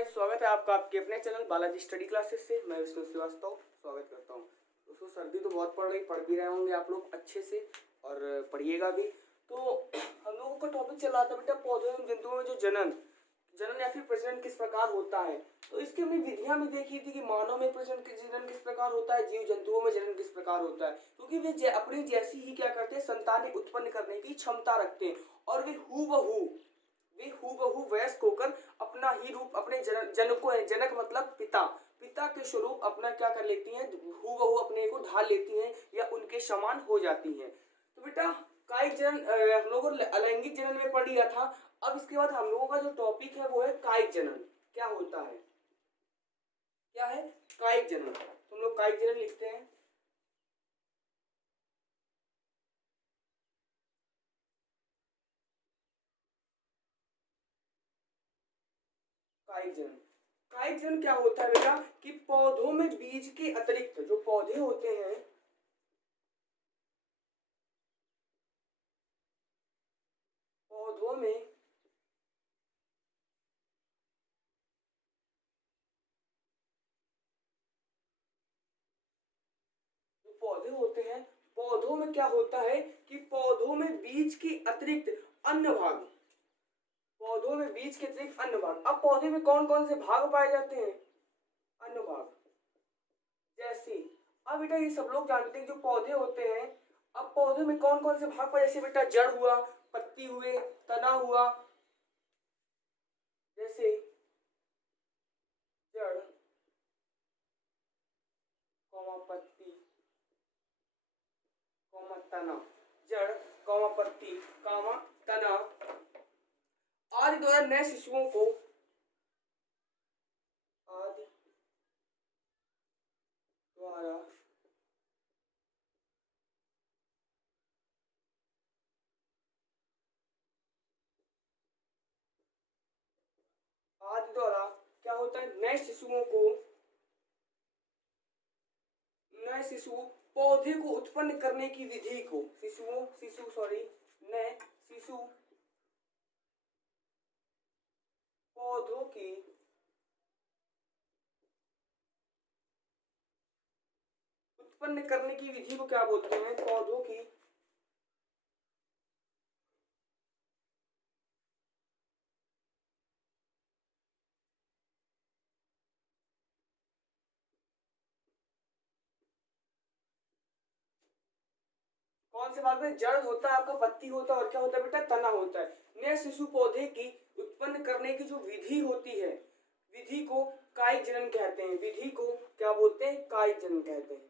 Guys, स्वागत है आपका आपके अपने चैनल बालाजी स्टडी क्लासेस से। मैं विष्णु श्रीवास्तव स्वागत करता हूँ। दोस्तों, सर्दी तो बहुत पढ़ भी रहे होंगे आप लोग अच्छे से और पढ़िएगा भी। तो हम लोगों का टॉपिक चल रहा था बेटा पौधों एवं जंतुओं में जो जनन जनन या फिर प्रजनन किस प्रकार होता है। तो इसकी हमने विधियां भी देखी थी कि मानव में जनन किस प्रकार होता है, जीव जंतुओं में जनन किस प्रकार होता है, क्योंकि वे अपनी जैसी ही क्या करते हैं, संतानें उत्पन्न करने की क्षमता रखते हैं और वे हूबहू वयस्क होकर अपना ही रूप अपने जनक मतलब पिता के स्वरूप अपना क्या कर लेती हैं, हूबहू अपने को ढाल लेती हैं या उनके समान हो जाती हैं। तो बेटा कायिक जनन हम लोगों ने अलैंगिक जनन में पढ़ लिया था। अब इसके बाद हम लोगों का जो टॉपिक है वो है कायिक जनन। क्या होता है, क्या है कायिक जनन। तो हम लोग कायिक जनन लिखते हैं। कायिक जनन क्या होता है बेटा कि पौधों में बीज के अतिरिक्त जो पौधे होते हैं, पौधों में जो पौधे होते हैं, पौधों में क्या होता है कि पौधों में बीज के अतिरिक्त अन्य भाग, पौधों में बीज के अतिरिक्त अन्य भाग। अब पौधे में कौन कौन से भाग पाए जाते हैं, अन्य भाग। जैसे अब बेटा ये सब लोग जानते हैं जो पौधे होते हैं, अब पौधे में कौन कौन से भाग पाए, जैसे बेटा जड़ हुआ, पत्ती हुए, तना हुआ। जैसे जड़ पत्ती तना, जड़ पत्ती तना आदि द्वारा नए शिशुओं को आदि द्वारा क्या होता है, नए शिशु पौधे को उत्पन्न करने की विधि को नए शिशु पौधों की उत्पन्न करने की विधि को क्या बोलते हैं, पौधों की कौन से भाग में, जड़ होता है आपका, पत्ती होता है और क्या होता है बेटा, तना होता है। नए शिशु पौधे की उत्पन्न करने की जो विधि होती है, विधि को कायिक जनन कहते हैं। विधि को क्या बोलते हैं, कायिक जनन कहते हैं।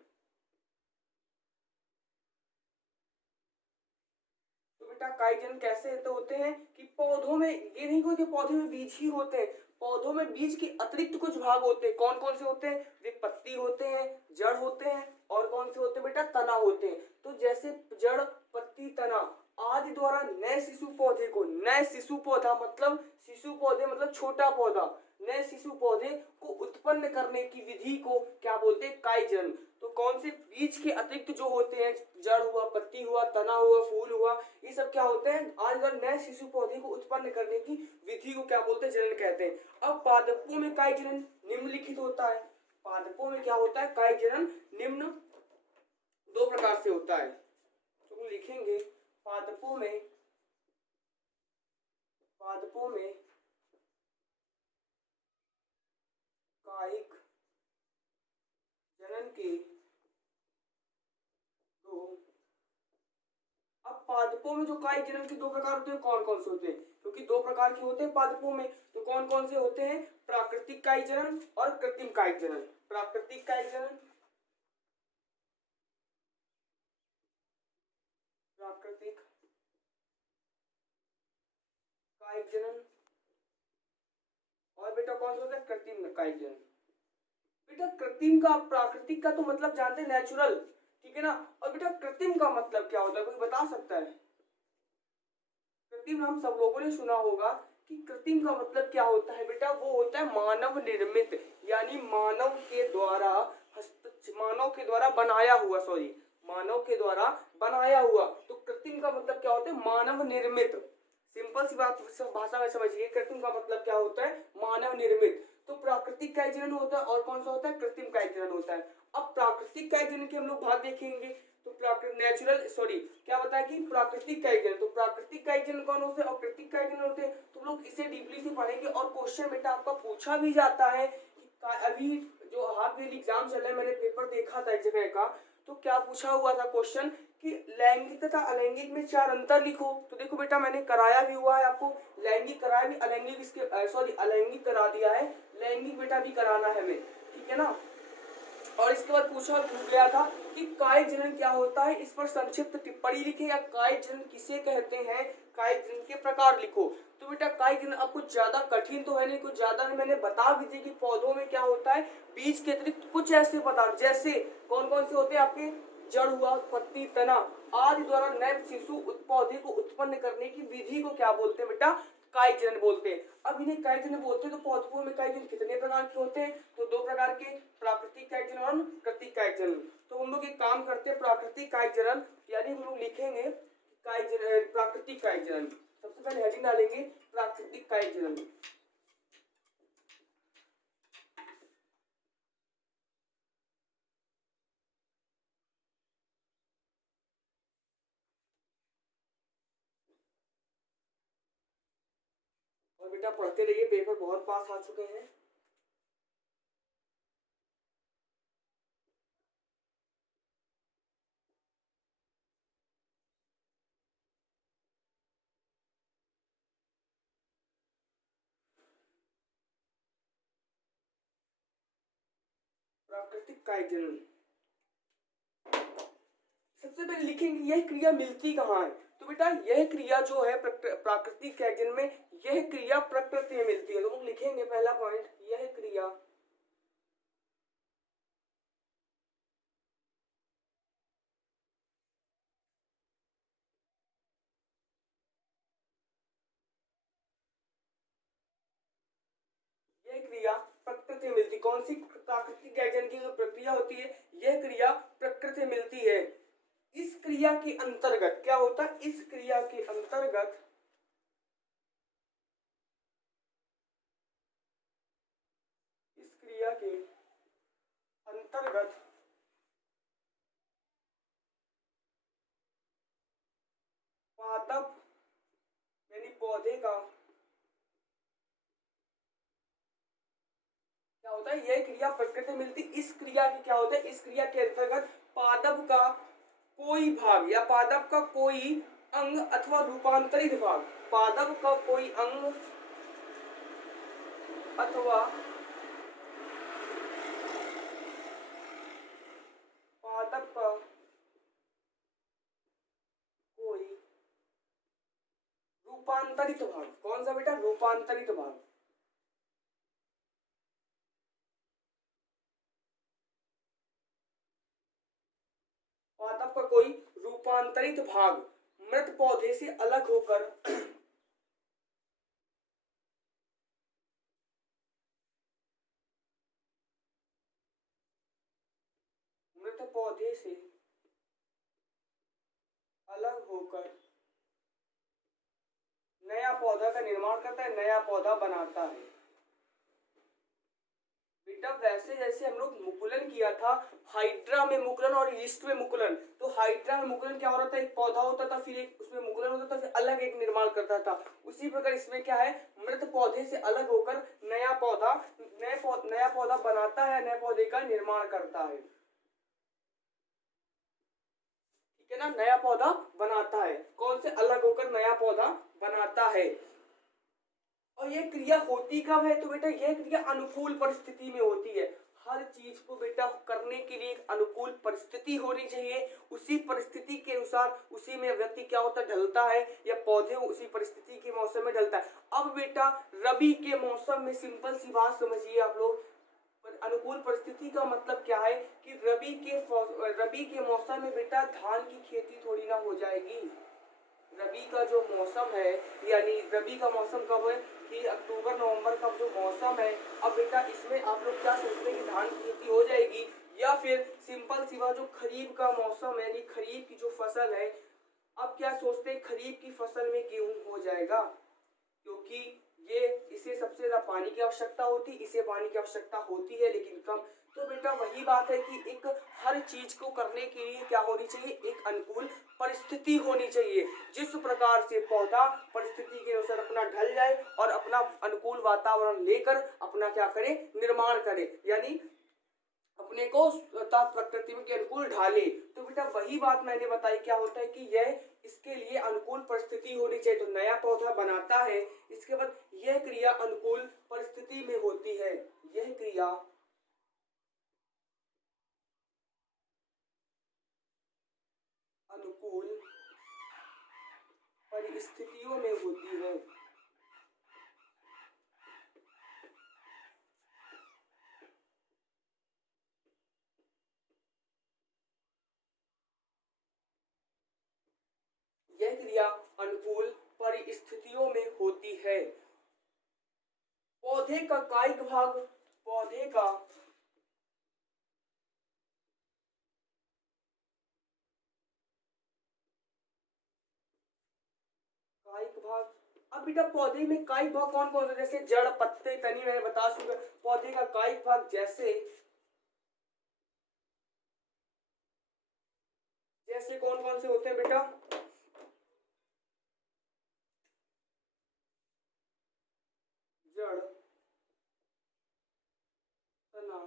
तो बेटा कायिक जनन कैसे तो होते हैं कि पौधों में ये नहीं होते पौधे में बीज ही होते हैं, पौधों में बीज के अतिरिक्त कुछ भाग होते हैं। कौन कौन से होते हैं, वे पत्ती होते हैं, जड़ होते हैं और कौन से होते हैं बेटा, तना होते हैं। तो जैसे जड़, पत्ती, तना आदि द्वारा नए शिशु पौधे को, नए शिशु पौधा मतलब शिशु पौधे मतलब छोटा पौधा, नए शिशु पौधे को उत्पन्न करने की विधि को क्या बोलते हैं, कायिक जनन। तो कौन से बीज के अतिरिक्त जो होते हैं, जड़ हुआ, पत्ती हुआ, तना हुआ, फूल हुआ, ये सब क्या होते हैं, आज नए शिशु पौधे को उत्पन्न करने की विधि को क्या बोलते हैं, जनन कहते हैं। अब पादपों में कायिक जनन निम्नलिखित होता है। पादपों में क्या होता है, कायिक जनन निम्न दो प्रकार से होता है। तो लिखेंगे पादपों में कायिक जनन के दो, अब पादपों में जो कायिक जनन के दो प्रकार होते हैं, कौन कौन से होते हैं, क्योंकि दो प्रकार के होते हैं पादपों में, तो कौन कौन से होते हैं, प्राकृतिक कायिक जनन और कृत्रिम कायिक जनन। प्राकृतिक कायिक जनन, प्राकृतिक कायिक जनन और बेटा कौन सा होता है, कृत्रिम कायिक जनन। बेटा कृत्रिम का, प्राकृतिक का तो मतलब जानते हैं नेचुरल, ठीक है ना, और बेटा कृत्रिम का मतलब क्या होता है, कोई बता सकता है। कृत्रिम हम सब लोगों ने सुना होगा कि कृत्रिम का मतलब क्या होता है बेटा, वो होता है मानव निर्मित, यानी मानव के द्वारा बनाया हुआ, मानव के द्वारा बनाया हुआ। तो कृत्रिम का मतलब क्या होता है, मानव निर्मित। सिंपल सी बात भाषा में समझिए, कृत्रिम का मतलब क्या होता है, मानव निर्मित। प्राकृतिक कायिक जनन होता है और कौन सा होता है, कृत्रिम कायिक जनन होता है। अब प्राकृतिक कायिक जनन के हम लोग भाग देखेंगे। तो क्या बताया कि प्राकृतिक कायिक जनन, तो प्राकृतिक कायिक जनन कौन होते हैं और कृत्रिम कायिक जनन होते हैं, तो हम लोग इसे डीपली से पढ़ेंगे। और क्वेश्चन बेटा आपका पूछा भी जाता है कि अभी जो हाफ ईयरली एग्जाम चल रहे हैं, मैंने पेपर देखा था एक जगह का, तो क्या पूछा हुआ था क्वेश्चन कि लैंगिक तथा अलैंगिक में 4 अंतर लिखो। तो देखो बेटा मैंने कराया भी हुआ है आपको, लैंगिक कराया भी, अलैंगिक इसके अलैंगिक करा दिया है, लैंगिक बेटा भी कराना है हमें, ठीक है ना। और इसके बाद पूछा गया था कि कायिक जनन क्या होता है, इस पर संक्षिप्त टिप्पणी लिखे या कायिक जनन किसे कहते हैं, कायिक जनन के प्रकार लिखो। तो बेटा कायिक जनन अब कुछ ज्यादा कठिन तो है नहीं, कुछ ज्यादा नहीं, मैंने बता भी दिया कि पौधों में क्या होता है, बीज के अतिरिक्त कुछ ऐसे पदार्थ जैसे कौन कौन से होते हैं आपके, जड़ हुआ, पत्ती, तना आदि द्वारा नए शिशु पौधे को उत्पन्न करने की विधि को क्या बोलते हैं बेटा, कायिक जनन बोलते हैं। अब इन्हें कायिक जनन बोलते हैं। तो पौधों में कायिक जनन कितने प्रकार के होते हैं, तो 2 प्रकार के, प्राकृतिक कायिक जनन और कृत्रिम कायिक जनन। तो हम लोग एक काम करते हैं, प्राकृतिक कायिक जनन यानी हम लोग लिखेंगे प्राकृतिक कायिक जनन। सबसे पहले हेडिंग डालेंगे प्राकृतिक कायिक जनन। और बेटा पढ़ते रहिए, पेपर बहुत पास आ चुके हैं। प्राकृतिक कायिक जनन सबसे पहले लिखेंगे यह क्रिया मिलती कहाँ है। तो बेटा यह क्रिया जो है प्राकृतिक कायिक जनन में, यह क्रिया प्रकृति में मिलती है। तो हम लिखेंगे पहला पॉइंट, यह क्रिया प्रकृति में मिलती। कौन सी प्राकृतिक कायिक जनन की जो प्रक्रिया होती है, यह क्रिया प्रकृति में मिलती है। इस क्रिया के अंतर्गत क्या होता है, इस क्रिया के अंतर्गत पादप यानी पौधे का क्या होता है, यह क्रिया प्रकृति में मिलती। इस क्रिया की क्या होता है, इस क्रिया के अंतर्गत पादप का कोई भाग या पादप का कोई अंग अथवा रूपांतरित भाग, पादप का कोई अंग अथवा पादप का कोई रूपांतरित भाग, कौन सा बेटा, रूपांतरित भाग, पादप का कोई रूपांतरित भाग मृत पौधे से अलग होकर मृत पौधे से अलग होकर नया पौधा का निर्माण करता है, नया पौधा बनाता है। बेटा वैसे जैसे हम लोग मुकुलन किया था, हाइड्रा में मुकुलन और ईस्ट में मुकुलन, तो हाइड्रा में मुकुलन क्या हो रहा था, एक पौधा होता था, फिर एक उसमें मुकुलन होता था, फिर अलग एक निर्माण करता था। उसी प्रकार इसमें क्या है, मृत पौधे से अलग होकर नया पौधा बनाता है, नए पौधे का निर्माण करता है, ठीक है ना, नया पौधा बनाता है। कौन से, अलग होकर नया पौधा बनाता है। और ये क्रिया होती कब है, तो बेटा यह क्रिया अनुकूल परिस्थिति में होती है। हर चीज को बेटा करने के लिए एक अनुकूल परिस्थिति होनी चाहिए, उसी परिस्थिति के अनुसार उसी में व्यक्ति क्या होता है, ढलता है, या पौधे उसी परिस्थिति के मौसम में ढलता है। अब बेटा रबी के मौसम में, सिंपल सी बात समझिए आप लोग, अनुकूल परिस्थिति का मतलब क्या है कि रबी के मौसम में बेटा धान की खेती थोड़ी ना हो जाएगी। रबी का जो मौसम है, यानी रबी का मौसम कब है कि अक्टूबर नवंबर का जो मौसम है। अब बेटा इसमें आप लोग क्या सोचते हैं कि धान की खेती हो जाएगी, या फिर सिंपल सी बात जो खरीफ का मौसम है, यानी खरीफ की जो फसल है, अब क्या सोचते हैं खरीफ की फसल में गेहूं हो जाएगा, क्योंकि ये इसे सबसे ज्यादा पानी की आवश्यकता होती, इसे पानी की आवश्यकता होती है लेकिन कम। तो बेटा वही बात है कि एक हर चीज को करने के लिए क्या होनी चाहिए, एक अनुकूल परिस्थिति होनी चाहिए, जिस प्रकार से पौधा परिस्थिति के अनुसार अपना ढल जाए और अपना अनुकूल वातावरण लेकर अपना क्या करे, निर्माण करे, यानी अपने को प्रकृति के अनुकूल ढाले। तो बेटा वही बात मैंने बताई, क्या होता है कि यह इसके लिए अनुकूल परिस्थिति होनी चाहिए। तो नया पौधा बनाता है, इसके बाद यह क्रिया अनुकूल परिस्थिति में होती है, यह क्रिया अनुकूल परिस्थितियों में होती है। यह क्रिया अनुकूल परिस्थितियों में होती है। पौधे का कायिक भाग, पौधे का कायिक भाग। अब बेटा पौधे में कायिक भाग कौन कौन से, जैसे जड़, पत्ते, तनी, मैंने बता चुका। पौधे का कायिक भाग जैसे जैसे कौन कौन से होते हैं बेटा, जड़, तना,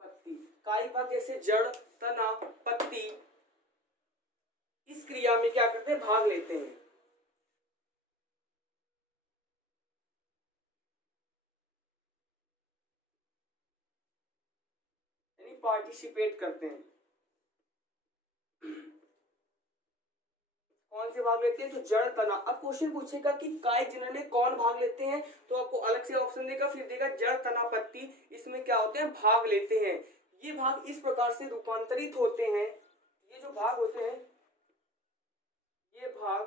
पत्ती। कायिक भाग जैसे जड़, तना, पत्ती इस क्रिया में क्या करते हैं, भाग लेते हैं, यानी पार्टिसिपेट करते हैं। कौन से भाग लेते हैं, तो जड़, तना। अब क्वेश्चन पूछेगा कि कायिक जनन में कौन भाग लेते हैं, तो आपको अलग से ऑप्शन देगा, फिर देगा जड़, तना, पत्ती, इसमें क्या होते हैं, भाग लेते हैं। ये भाग इस प्रकार से रूपांतरित होते हैं, ये जो भाग होते हैं, ये भाग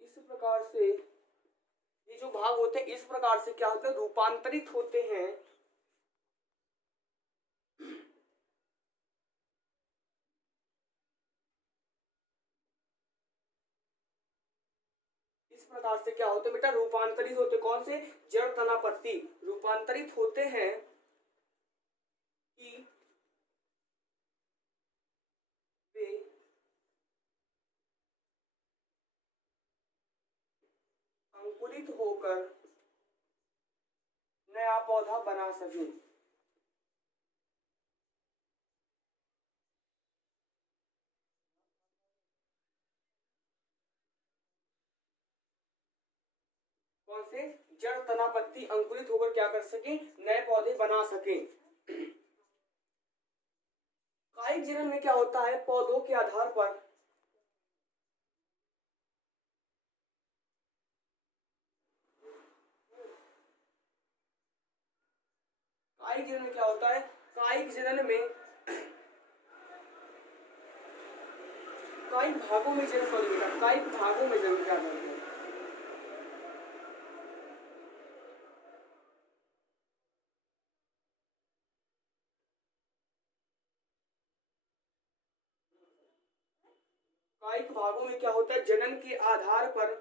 इस प्रकार से, ये जो भाग होते हैं इस प्रकार से क्या होते हैं, रूपांतरित होते हैं। इस प्रकार से क्या होते हैं बेटा, रूपांतरित होते, कौन से, जड़, तना, पत्ती रूपांतरित होते हैं कि वे अंकुरित होकर नया पौधा बना सके। कौन से, जड़, तना, पत्ती अंकुरित होकर क्या कर सके, नए पौधे बना सके। कायिक जनन में क्या होता है, पौधों के आधार पर कायिक जनन में क्या होता है, कायिक जनन में कायिक भागों में जनन, सॉरी बेटा, कायिक भागों में जनन क्या करते हैं, कायिक भागों में क्या होता है, जनन के आधार पर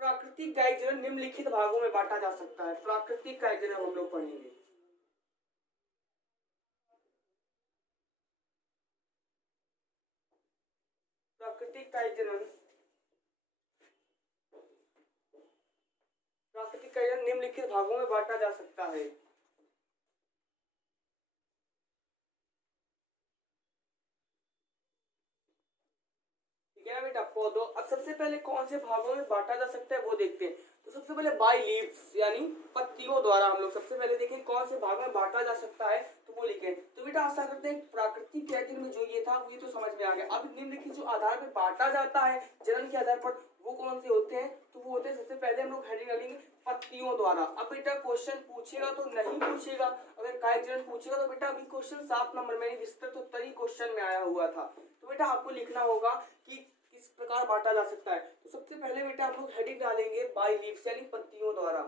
प्राकृतिक कायिक जनन निम्नलिखित भागों में बांटा जा सकता है। प्राकृतिक कायिक जनन हम लोग पढ़ेंगे। प्राकृतिक कायिक जनन, प्राकृतिक कायिक जनन निम्नलिखित भागों में बांटा जा सकता है। ठीक है ना बेटा, पौधों, अब सबसे पहले कौन से भागों में बांटा जा सकता है वो देखते हैं। तो सबसे पहले बाय लीव्स, यानी पत्तियों द्वारा हम लोग सबसे पहले देखें कौन से भाग में बांटा जा सकता है, तो वो लिखें। तो बेटा आशा करते हैं प्राकृतिक कायिक में जो ये था वो ये तो समझ में आ गया। अब निम्नलिखित जो आधार पर बांटा जाता है जनन के आधार पर, वो कौन से होते हैं, तो वो होते हैं, सबसे पहले हम लोग हेडिंग डालेंगे पत्तियों द्वारा। अब बेटा क्वेश्चन पूछेगा तो नहीं पूछेगा, अगर कायिक जनन पूछेगा तो बेटा अभी क्वेश्चन 7 नंबर में विस्तृत उत्तर ही क्वेश्चन में आया हुआ था। तो बेटा आपको लिखना होगा कि किस प्रकार बांटा जा सकता है। तो सबसे पहले बेटा हम लोग हेडिंग डालेंगे बाय लीव्स, यानी पत्तियों द्वारा।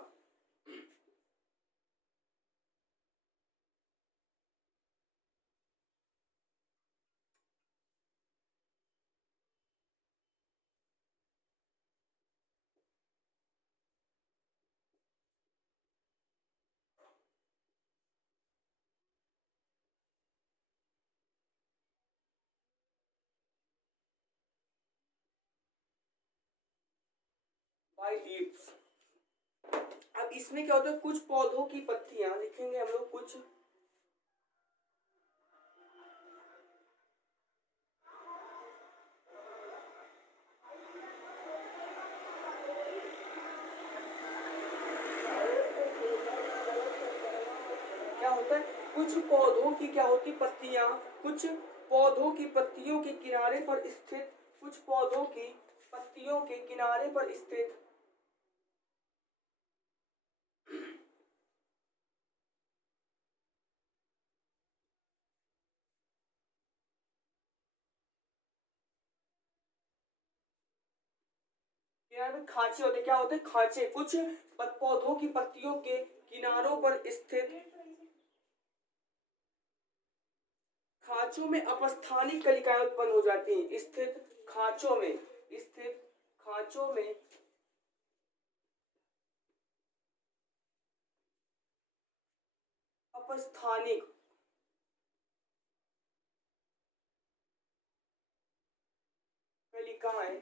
By leaves. अब इसमें क्या होता है, कुछ पौधों की पत्तियां लिखेंगे हम लोग, कुछ क्या होता है, कुछ पौधों की क्या होती पत्तियां, कुछ पौधों की पत्तियों के किनारे पर स्थित, कुछ पौधों की पत्तियों के किनारे पर स्थित किनारे में खांचे होते, क्या होते हैं खांचे, कुछ पौधों की पत्तियों के किनारों पर स्थित खांचों में अपस्थानिक कलिकाएं उत्पन्न हो जाती हैं। स्थित खांचों में, स्थित खांचों में अपस्थानिक कलिकाएं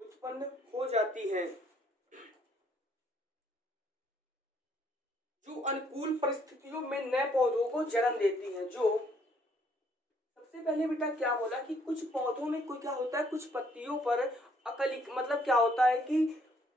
उत्पन्न हो जाती हैं, जो अनुकूल परिस्थितियों में नए पौधों को जन्म देती हैं। जो सबसे पहले बेटा क्या बोला कि कुछ पौधों में कोई क्या होता है, कुछ पत्तियों पर अकली मतलब क्या होता है कि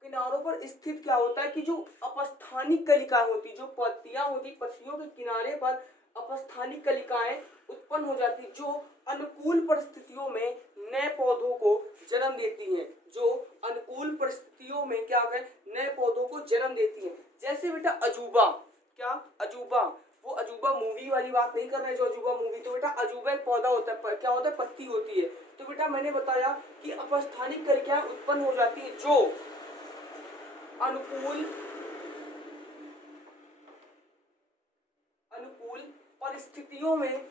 किनारों पर स्थित क्या होता है कि जो अपस्थानिक कलिकाएं होती, जो पत्तियां होती, पत्तियों के किनारे पर अपस्थानिक कलिकाएं उत्पन्न हो जाती, जो अनुकूल परिस्थितियों में नए पौधों को जन्म देती हैं, जो अनुकूल परिस्थितियों में क्या है नए पौधों को जन्म देती हैं। जैसे बेटा अजूबा, क्या अजूबा, वो अजूबा मूवी वाली बात नहीं कर रहे जो अजूबा मूवी, तो बेटा अजूबा एक पौधा होता है, क्या होता है पत्ती होती है। तो बेटा मैंने बताया कि अपस्थानिक कलिकाएं उत्पन्न हो जाती है जो अनुकूल अनुकूल परिस्थितियों में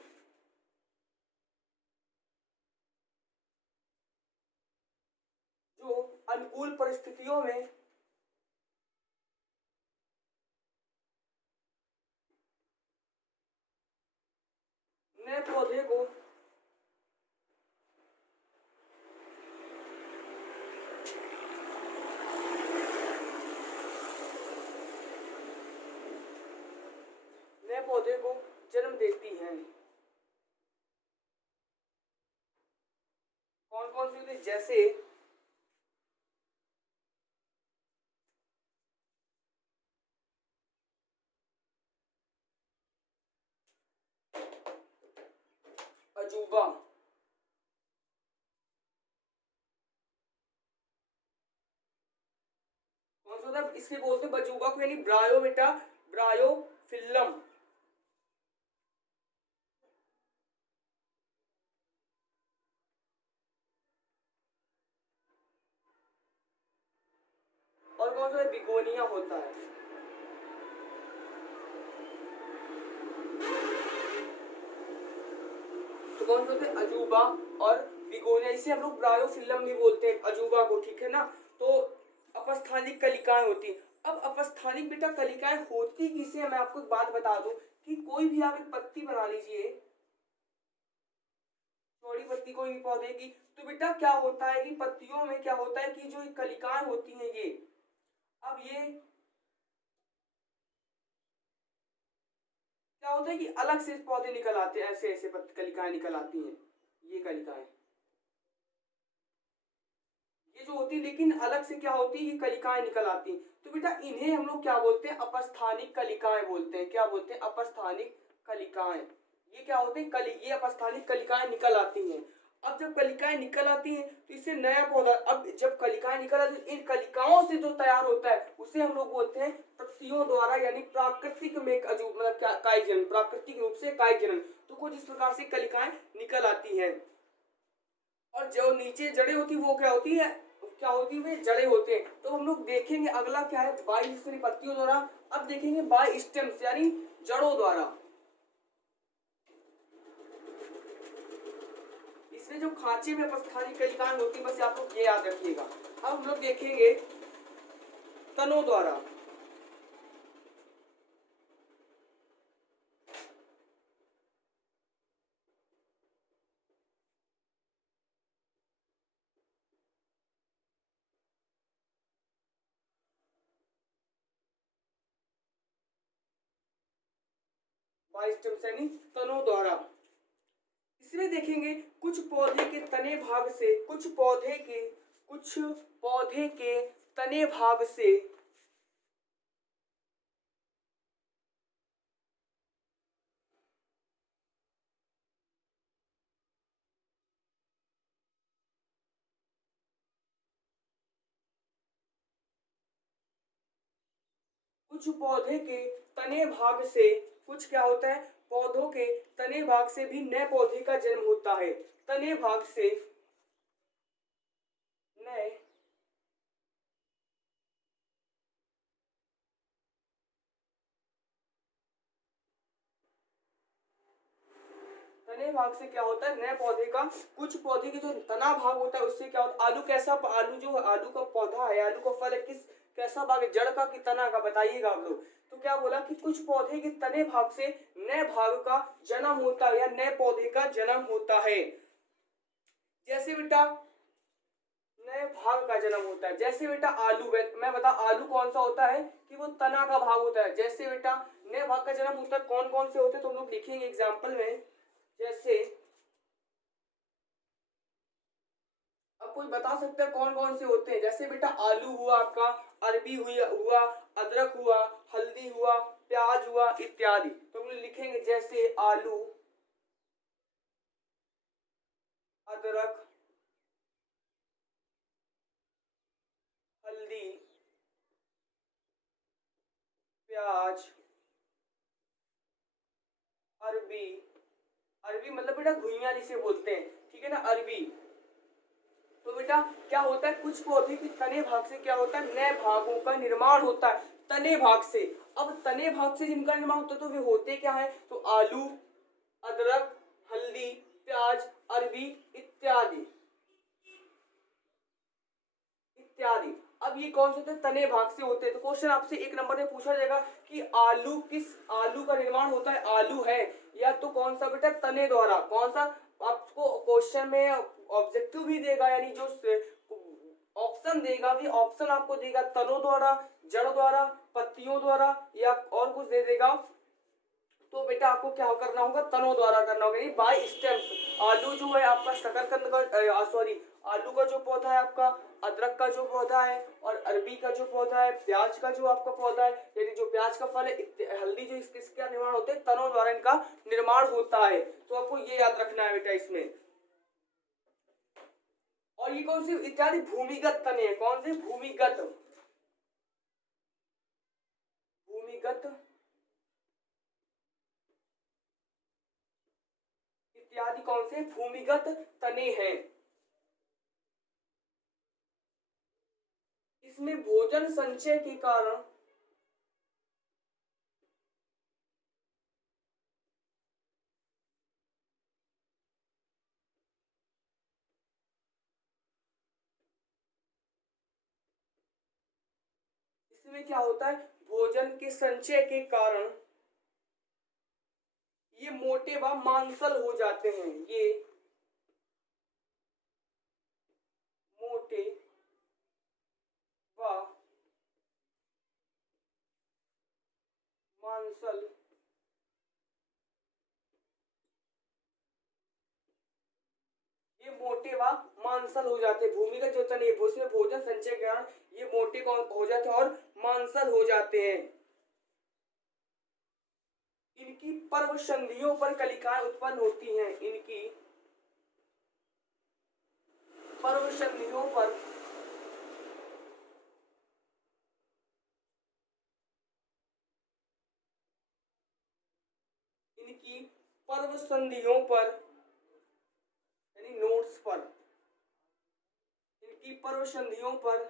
जो अनुकूल परिस्थितियों में नए पौधे को नए पौधे को जन्म देती हैं। कौन कौन सी होती, जैसे अजूबा, कौन सा होता है इसके बोलते हैं बजूबा को, यानी ब्रायो बेटा, ब्रायो फिल्लम। और कौन सा बिगोनिया होता है, तो कौन से होते हैं अजूबा और बिगोनिया, इसे हम लोग ब्रायोफिल्लम भी बोलते हैं अजूबा को, ठीक है ना। तो अपस्थानिक कलिकाएं होती, अब अपस्थानिक बेटा कलिकाएं होती किसे है, मैं आपको एक बात बता दूं कि कोई भी आप एक पत्ती बना लीजिए, चौड़ी पत्ती कोई भी पौधे की, तो बेटा क्या होता है कि पत्तियों में क्या होता है कि जो कलिकाएं होती हैं ये, अब ये क्या होता है कि अलग से पौधे निकल आते हैं, ऐसे ऐसे कलिकाएं निकल आती हैं, ये कलिकाएं ये जो होती है, लेकिन अलग से क्या होती है ये कलिकाएं निकल आती हैं। तो बेटा इन्हें हम लोग क्या बोलते हैं, अपस्थानिक कलिकाएं बोलते हैं, क्या बोलते हैं अपस्थानिक कलिकाएं। ये क्या होते हैं ये अपस्थानिक कलिकाएं निकल आती हैं। अब जब कलिकाएं निकल आती हैं तो इससे नया पौधा, अब जब कलिकाएं निकल आती हैं इन कलिकाओं से जो तैयार होता है उसे हम लोग बोलते हैं पत्तियों द्वारा, यानी प्राकृतिक में मतलब क्या काय जनन, प्राकृतिक रूप से काय जनन। तो कुछ इस प्रकार से कलिकाएं निकल आती हैं। और जो नीचे जड़ें होती वो क्या होती है, क्या होती है वे जड़ें होते हैं। तो हम लोग देखेंगे अगला क्या है, बाई पत्तियों द्वारा। अब देखेंगे बाई स्टेम्स यानी जड़ों द्वारा। इसमें जो खांचे में अपस्थानिक कलिकाएं होती है, बस आप लोग ये याद रखिएगा। अब हम लोग देखेंगे तनों द्वारा। बाइस्टम्स यानी तनों द्वारा। इसमें देखेंगे कुछ पौधे के तने भाग से, कुछ पौधे के तने भाग से कुछ पौधे के तने भाग से, कुछ क्या होता है, पौधों के तने भाग से भी नए पौधे का जन्म होता है। तने भाग से नए तने भाग से क्या होता है, नए पौधे का, कुछ पौधे के जो तना भाग होता है उससे क्या होता है, आलू कैसा, आलू का पौधा है, आलू का फल है, किस कैसा भाग है, जड़ का कि तना का, बताइएगा आप लोग। तो क्या बोला कि कुछ पौधे के तने भाग से नए भाग का जन्म होता है या नए पौधे का जन्म होता है। जैसे बेटा नए भाग का जन्म होता है, जैसे बेटा आलू, मैं बता आलू कौन सा होता है कि वो तना का भाग होता है। जैसे बेटा नए भाग का जन्म होता है, कौन कौन से होते हैं तो हम लोग लिखेंगे एग्जाम्पल में। जैसे अब कोई बता सकता है कौन कौन से होते हैं। जैसे बेटा आलू हुआ आपका, अरबी हुआ, अदरक हुआ, हल्दी हुआ, प्याज हुआ इत्यादि। तो हम लिखेंगे जैसे आलू, अदरक, हल्दी, प्याज, अरबी। अरबी मतलब बेटा घुइयां जिसे बोलते हैं, ठीक है ना, अरबी। तो बेटा क्या होता है, कुछ पौधे के तने भाग से क्या होता है, नए भागों का निर्माण होता है तने भाग से। अब तने भाग से जिनका निर्माण होता है तो वे होते क्या है, तो आलू, अदरक, हल्दी, प्याज, अरबी इत्यादि इत्यादि। अब ये कौन से होते हैं, तने भाग से होते हैं। तो क्वेश्चन आपसे एक नंबर में पूछा जाएगा कि आलू का निर्माण होता है, आलू है या तो कौन सा बेटा, तने द्वारा। कौन सा, आपको क्वेश्चन में ऑब्जेक्टिव भी देगा, यानी जो ऑप्शन देगा भी, ऑप्शन आपको देगा तनों द्वारा, जड़ द्वारा, पत्तियों द्वारा या और कुछ दे देगा। तो बेटा आपको क्या करना होगा, तनों द्वारा करना होगा, यानी बाय स्टेम्स। आलू जो है आपका शकरकंद का, सॉरी, आलू का जो पौधा है आपका, अदरक का जो पौधा है और अरबी का जो पौधा है, प्याज का जो आपका पौधा है, यानी जो प्याज का फल है, हल्दी, जो इसका निर्माण होते हैं तनों द्वारा इनका निर्माण होता है। तो आपको ये याद रखना है बेटा इसमें। और ये कौन सी इत्यादि भूमिगत तने हैं, कौन से, भूमिगत इत्यादि कौन से भूमिगत तने हैं। इसमें भोजन संचय के कारण इसमें क्या होता है, भोजन के संचय के कारण ये मोटे व मांसल हो जाते हैं, ये मोटे व मांसल ये मोटे व मांसल हो जाते हैं। भूमिगत जो तने उसमें भोजन संचय के कारण ये मोटे कौन हो जाते हैं और मांसल हो जाते हैं। इनकी पर्व संधियों पर कलिकाएं उत्पन्न होती हैं, इनकी पर्व संधियों पर इनकी पर्व संधियों पर यानी नोट्स पर, इनकी पर्व संधियों पर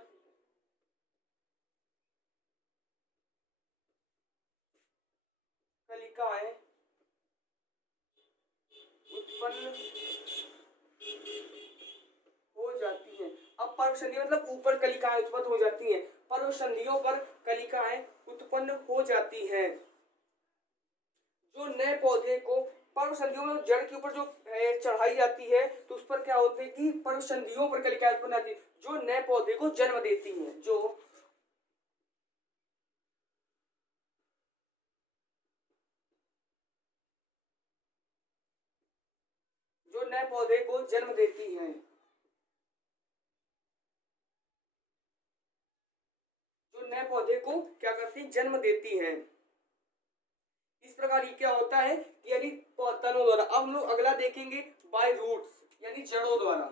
कलिकाएं उत्पन्न पर्वसंधियां मतलब ऊपर कलिकाएं उत्पन्न हो जाती हैं, पर्वसंधियों पर कलिकाएं उत्पन्न हो जाती हैं। जो नए पौधे को पर्वसंधियों में जड़ के ऊपर जो चढ़ाई जाती है तो उस पर क्या होता है कि पर्वसंधियों पर कलिकाएं उत्पन्न आती है जो नए पौधे को जन्म देती हैं। जो नए पौधे को जन्म देती हैं, जो नए पौधे को क्या करती हैं, जन्म देती हैं। इस प्रकार ये क्या होता है कि यानी तनों द्वारा। अब हम लोग अगला देखेंगे बाय रूट्स यानी जड़ों द्वारा।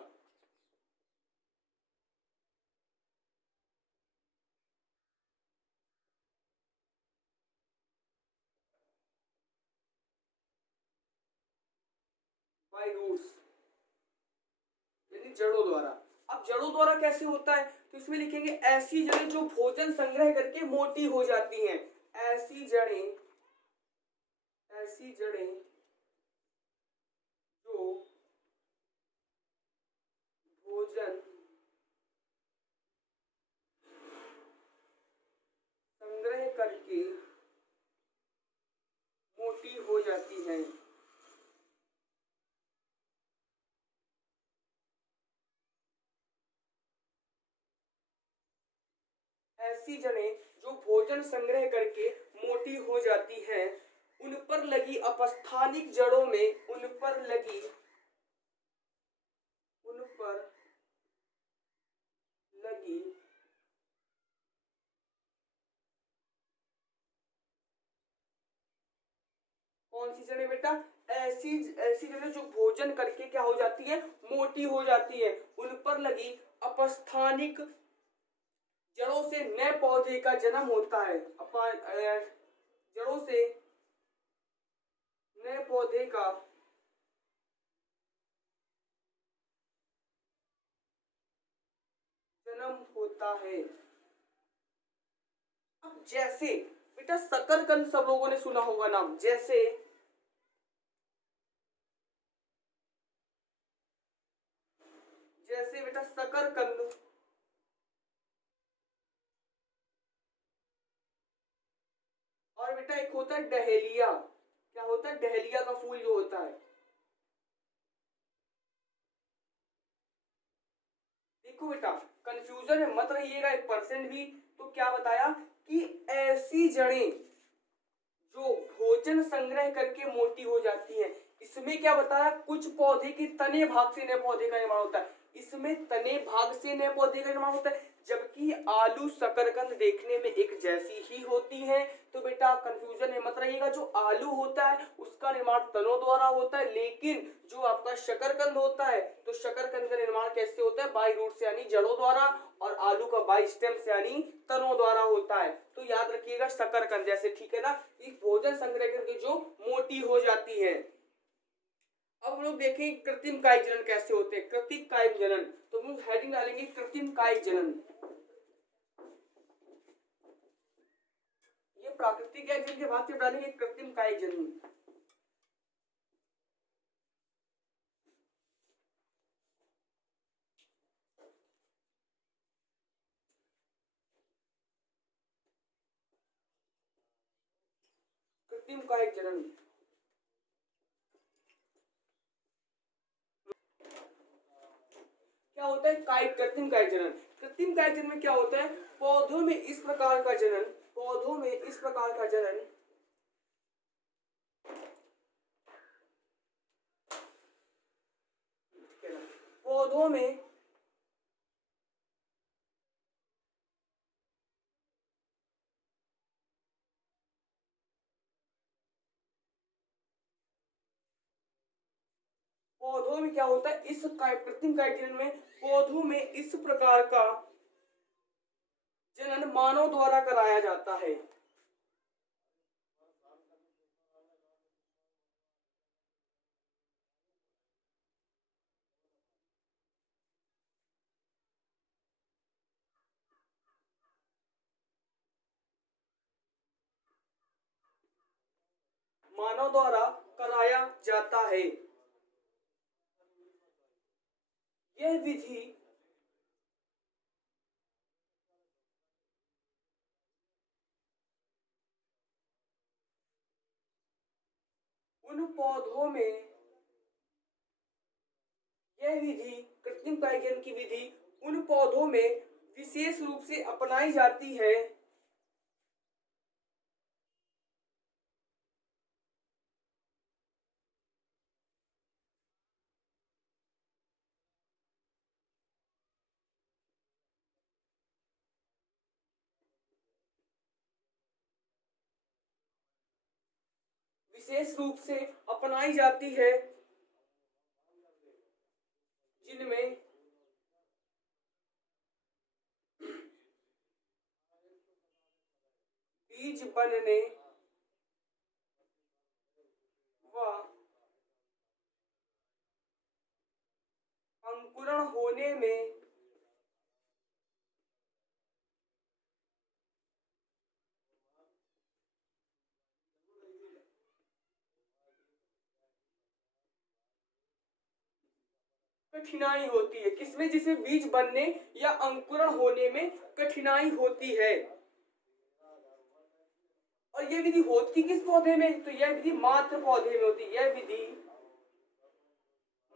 बाय रूट्स यानी जड़ों द्वारा। अब जड़ों द्वारा कैसे होता है तो इसमें लिखेंगे ऐसी जड़ें जो भोजन संग्रह करके मोटी हो जाती हैं। ऐसी जड़ें, ऐसी जड़ें जो भोजन संग्रह करके मोटी हो जाती हैं। ऐसी जड़ें जो भोजन संग्रह करके मोटी हो जाती हैं, उन पर लगी अपस्थानिक जड़ों में, उन पर लगी कौन सी जड़ें बेटा, ऐसी ऐसी जड़ें जो भोजन करके क्या हो जाती है, मोटी हो जाती है। उन पर लगी अपस्थानिक जड़ों से नए पौधे का जन्म होता है। जड़ों से नए पौधे का जन्म होता है। अब जैसे बेटा शकरकंद सब लोगों ने सुना होगा नाम, जैसे जैसे बेटा शकरकंद, और बेटा एक होता है डहेलिया। क्या होता है, डहेलिया का फूल जो होता है। देखो बेटा कंफ्यूजन में मत रहिएगा 1% भी। तो क्या बताया कि ऐसी जड़ें जो भोजन संग्रह करके मोटी हो जाती हैं। इसमें क्या बताया, कुछ पौधे के तने भाग से नए पौधे का निर्माण होता है। इसमें तने भाग से नए पौधे का निर्माण होता है, जबकि आलू शकरकंद देखने में एक जैसी ही होती है। तो बेटा कंफ्यूजन में मत रहिएगा, जो आलू होता है उसका निर्माण तनों द्वारा होता है, लेकिन जो आपका शकरकंद होता है तो शकरकंद का निर्माण कैसे होता है, बाई रूट से यानी जड़ों द्वारा, और आलू का बाई स्टेम से यानी तनों द्वारा होता है। तो याद रखिएगा शकरकंद जैसे, ठीक है ना, एक भोजन संग्रह करके जो मोटी हो जाती है। अब हम लोग देखें कृत्रिम कायिक जनन कैसे होते हैं। कृत्रिम कायिक जनन, तो हम लोग हेडिंग डालेंगे कृत्रिम कायिक जनन। ये प्राकृतिक है जिनके बाद से डालेंगे कृत्रिम कायिक जनन। कृत्रिम कायिक जनन क्या होता है, कायिक कृत्रिम कायिक जनन। कृत्रिम कायिक जनन में क्या होता है, पौधों में इस प्रकार का जनन, पौधों में इस प्रकार का जनन पौधों में पौधों में क्या होता है, इस कृत्रिम कायिक जनन में पौधों में इस प्रकार का जनन मानव द्वारा कराया जाता है। मानव द्वारा कराया जाता है। यह विधि पौधों में यह विधि, कृत्रिम पायन की विधि उन पौधों में विशेष रूप से अपनाई जाती है विशेष रूप से अपनाई जाती है जिनमें बीज बनने व अंकुरण होने में कठिनाई होती है। किसमें? जिसमें बीज बनने या अंकुरण होने में कठिनाई होती है। और यह विधि होती किस पौधे में? तो यह विधि मात्र पौधे में होती है। यह विधि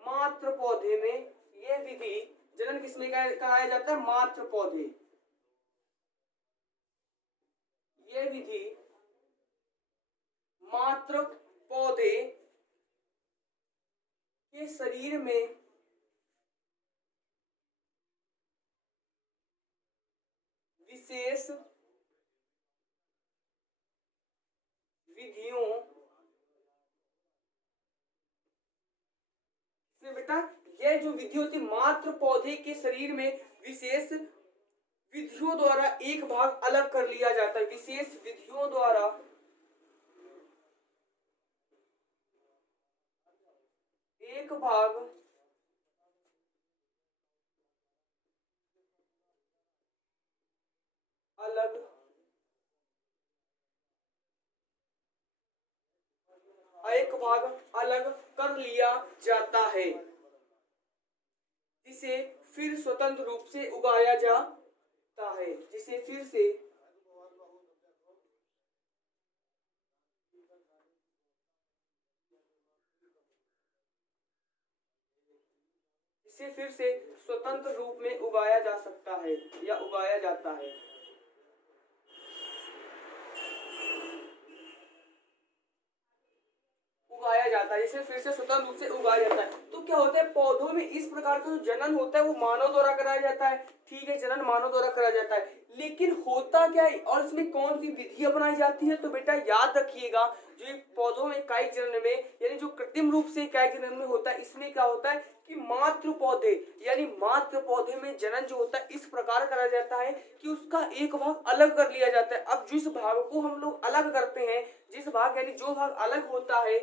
मात्र पौधे में, यह विधि जनन किसमें कराया जाता है? मात्र पौधे। यह विधि मात्र पौधे के शरीर में विशेष विधियों से, बेटा यह जो विधि होती मात्र पौधे के शरीर में विशेष विधियों द्वारा एक भाग अलग कर लिया जाता है। विशेष विधियों द्वारा एक भाग अलग एक भाग अलग कर लिया जाता है, जिसे फिर स्वतंत्र रूप से उगाया जाता है। जिसे फिर से स्वतंत्र रूप में उगाया जा सकता है या उगाया जाता है। उगाया जाता है, इसे फिर से स्वतंत्र रूप से उगाया जाता है। तो क्या होता है? पौधों में इस प्रकार का जो जनन होता है वो मानव द्वारा कराया जाता है। ठीक है, जनन मानव द्वारा कराया जाता है, लेकिन होता क्या है और इसमें कौन सी विधि अपनाई जाती है? तो बेटा याद रखिएगा, जो पौधों में कायिक जनन में, यानी जो कृत्रिम रूप से कायिक जनन में होता है, इसमें क्या होता है कि मात्र पौधे, यानी मात्र पौधे में जनन जो होता है इस प्रकार कराया जाता है कि उसका एक भाग अलग कर लिया जाता है। अब जिस भाग को हम लोग अलग करते हैं, जिस भाग यानी जो भाग अलग होता है,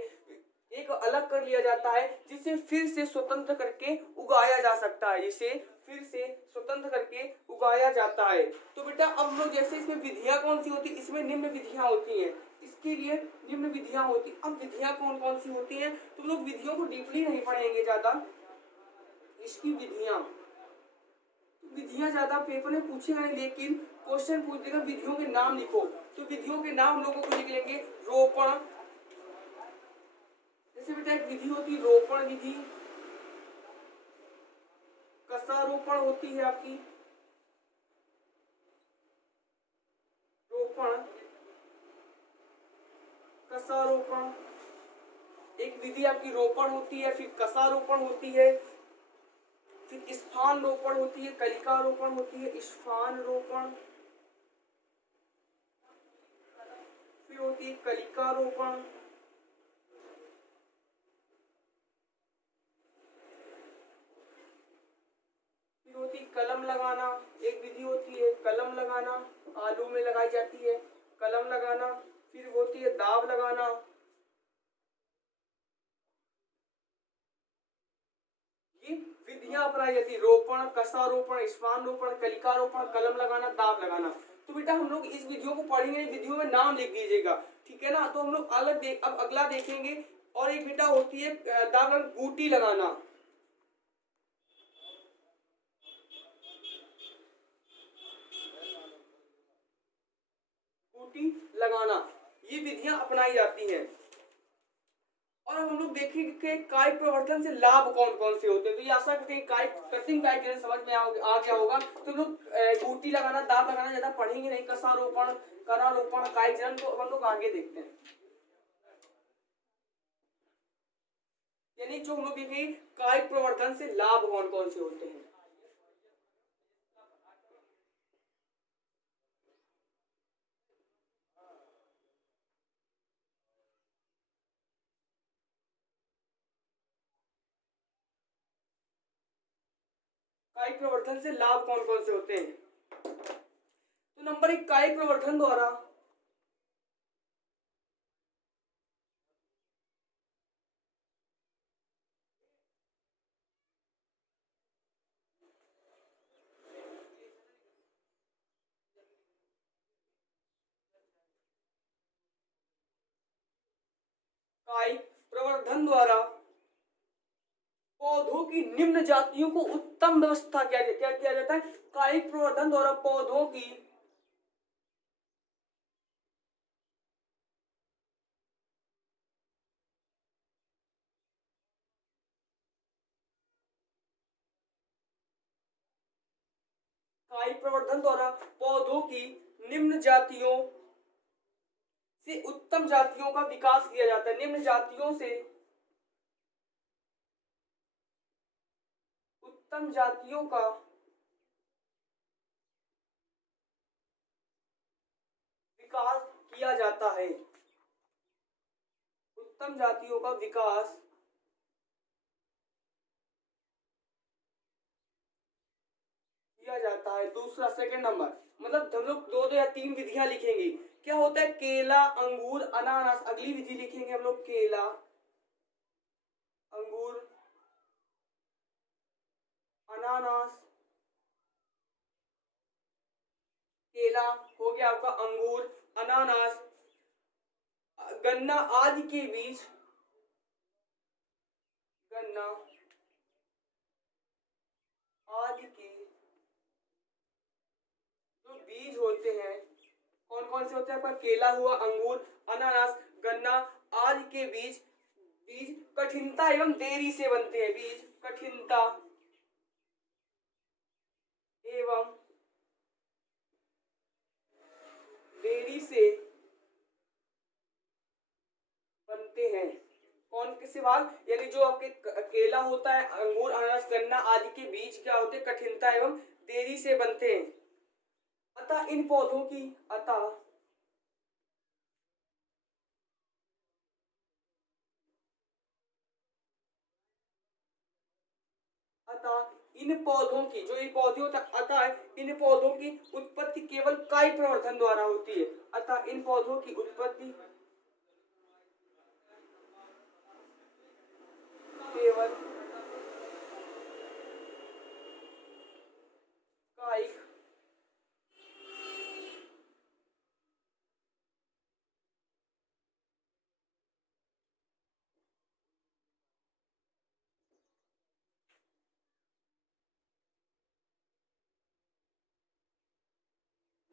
एक अलग कर लिया जाता है, जिसे फिर से स्वतंत्र करके उगाया जा सकता है। जिसे फिर से स्वतंत्र करके उगाया जाता है। तो बेटा अब हम लोग जैसे इसमें विधियां कौन सी होती है? इसमें निम्न विधियां होती हैं। इसके लिए निम्न विधियां होती। अब विधियां कौन कौन सी होती हैं? तो लोग विधियों को डीपली नहीं पढ़ेंगे ज्यादा। इसकी विधियां ज्यादा पेपर में पूछे गए, लेकिन क्वेश्चन पूछ देगा विधियों के नाम लिखो। तो विधियों के नाम हम लोगों को लिख लेंगे। रोपण, जैसे बेटा एक विधि होती है रोपण विधि, कसारोपण होती है आपकी, रोपण, कसारोपण एक विधि आपकी रोपण होती है, फिर कसारोपण होती है, फिर स्फान रोपण होती है, कलिका रोपण होती है, स्फान रोपण, फिर होती है कलिका रोपण, फिर होती है कलम लगाना। एक विधि होती है कलम लगाना, आलू में लगाई जाती है कलम लगाना। फिर होती है दाव लगाना। ये विधियां अपनाई जाती है, रोपण, कसारोपण, स्पान रोपण, कलिका रोपण, कलम लगाना, दाव लगाना। तो बेटा हम लोग इस विधियों को पढ़ेंगे, विधियों में नाम लिख दीजिएगा, ठीक है ना। तो हम लोग अब अगला देखेंगे। और एक बेटा होती है दाव, बूटी लगाना। बूटी लगाना, ये विधियां अपनाई जाती हैं। और अब हम लोग देखेंगे कि कायिक प्रवर्धन से लाभ कौन कौन से होते हैं। तो ये आशा करते हैं कायिक कृत्रिम कायिक जनन समझ में आ गया होगा। तो हम लोग बूटी लगाना, दांत लगाना ज्यादा पढ़ेंगे नहीं, कशारोपण, करारोपण, कायिक जनन को हम लोग आगे देखते हैं। यानी जो हम लोग देखेंगे कायिक प्रवर्धन से लाभ कौन कौन से होते हैं। कायिक प्रवर्धन से लाभ कौन कौन से होते हैं। तो नंबर 1, कायिक प्रवर्धन द्वारा कायिक प्रवर्धन द्वारा पौधों की निम्न जातियों को उत्तम व्यवस्था क्या किया जाता है। कायिक प्रवर्धन द्वारा पौधों की कायिक प्रवर्धन द्वारा पौधों की निम्न जातियों से उत्तम जातियों का विकास किया जाता है। निम्न जातियों से उत्तम जातियों का विकास किया जाता है। उत्तम जातियों का विकास किया जाता है। दूसरा, सेकंड नंबर, मतलब हम लोग दो या तीन विधियां लिखेंगे। क्या होता है, केला, अंगूर, अनानास। अगली विधि लिखेंगे हम लोग केला, अंगूर, अनानास। केला हो गया आपका, अंगूर, अनानास, गन्ना आदि के बीज, गन्ना आदि के जो बीज होते हैं, कौन कौन से होते हैं आपका, केला हुआ, अंगूर, अनानास, गन्ना आदि के बीज, बीज कठिनता एवं देरी से बनते हैं। बीज कठिनता एवं देरी से बनते हैं। कौन किससे भाग, यानी जो आपके केला होता है, अंगूर, अनानास, गन्ना आदि के बीज क्या होते हैं, कठिनता एवं देरी से बनते हैं। अतः इन पौधों की अतः अतः इन पौधों की, जो ये पौधे होता है, अतः इन पौधों की उत्पत्ति केवल कायिक प्रवर्धन द्वारा होती है। अतः इन पौधों की उत्पत्ति केवल कायिक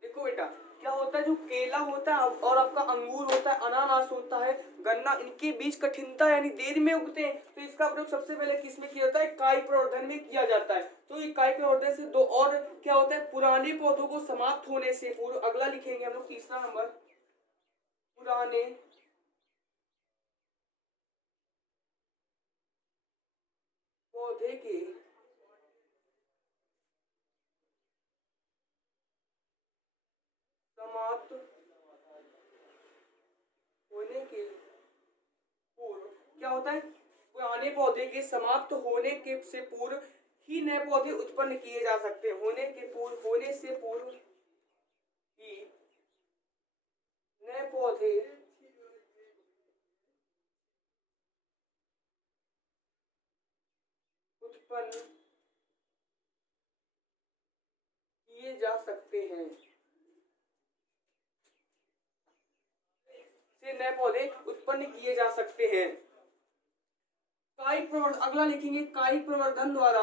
देखो बेटा, क्या होता है, जो केला होता है और आपका अंगूर होता है, अनानास होता है, गन्ना, इनके बीज कठिनता यानी देर में उगते हैं। तो इसका प्रयोग सबसे पहले किस में किया जाता है, कायिक प्रवर्धन में किया जाता है। तो ये कायिक प्रवर्धन से दो और क्या होता है, पुराने पौधों को समाप्त होने से पूर्व। अगला लिखेंगे हम लोग तीसरा नंबर, पुराने पौधे के समाप्त होने के पूर्व क्या होता है, पुराने पौधे के समाप्त होने के से पूर्व ही नए पौधे उत्पन्न किए जा सकते हैं। होने के पूर्व, होने से पूर्व ही नए पौधे उत्पन्न किए जा सकते हैं। से नए पौधे उत्पन्न किए जा सकते हैं। कायिक प्रवर्धन, अगला लिखेंगे कायिक प्रवर्धन द्वारा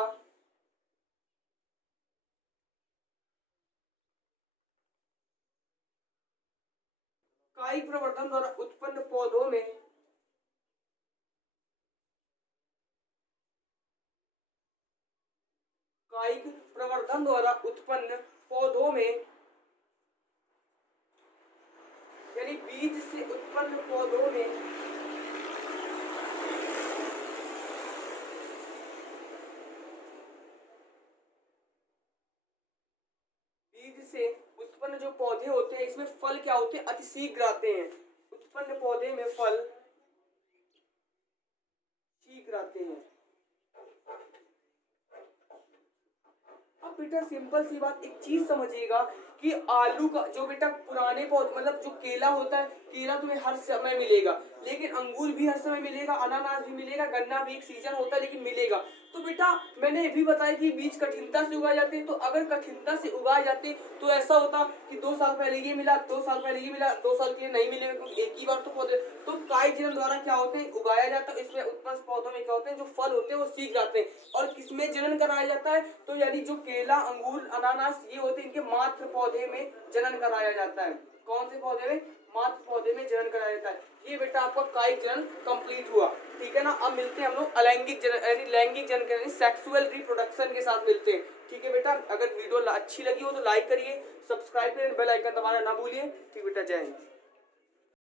कायिक प्रवर्धन द्वारा उत्पन्न पौधों में कायिक प्रवर्धन द्वारा उत्पन्न पौधों में, यानी बीज से उत्पन्न पौधों में बीज से उत्पन्न जो पौधे होते हैं इसमें फल क्या होते हैं, अतिशीघ्र आते हैं। उत्पन्न पौधे में फल शीघ्र आते हैं। अब बेटा सिंपल सी बात, एक चीज समझिएगा कि आलू का जो बेटा पुराने पौधे मतलब जो केला होता है, केला तुम्हें हर समय मिलेगा, लेकिन अंगूर भी हर समय मिलेगा, अनानास भी मिलेगा, गन्ना भी एक सीजन होता है लेकिन मिलेगा। तो बेटा मैंने ये भी बताया कि बीज कठिनता से उगाए जाते हैं, तो अगर कठिनता से उगाए जाते तो ऐसा होता कि 2 साल पहले ये मिला, 2 साल पहले ये मिला, 2 साल के लिए नहीं मिलेगा क्योंकि एक ही बार तो पौधे। तो कायिक जनन द्वारा क्या होते हैं, उगाया जाता है। इसमें उत्पन्न पौधों में क्या होते हैं, जो फल होते हैं वो सीख जाते हैं। और किसमें जनन कराया जाता है, तो यानी जो केला, अंगूर, अनानास ये होते हैं, इनके मात्र पौधे में जनन कराया जाता है। कौन से पौधे में, मात्र पौधे में जनन कराया जाता है। ये बेटा आपका कायिक जनन कंप्लीट हुआ, ठीक है ना। अब मिलते हैं हम लोग अलैंगिक जनन यानी लैंगिक जनन यानी सेक्सुअल रिप्रोडक्शन के साथ मिलते हैं, ठीक है बेटा। अगर वीडियो अच्छी लगी हो तो लाइक करिए, सब्सक्राइब करिए, बेल आइकन दबाना ना भूलिए, ठीक बेटा। जय हिंद।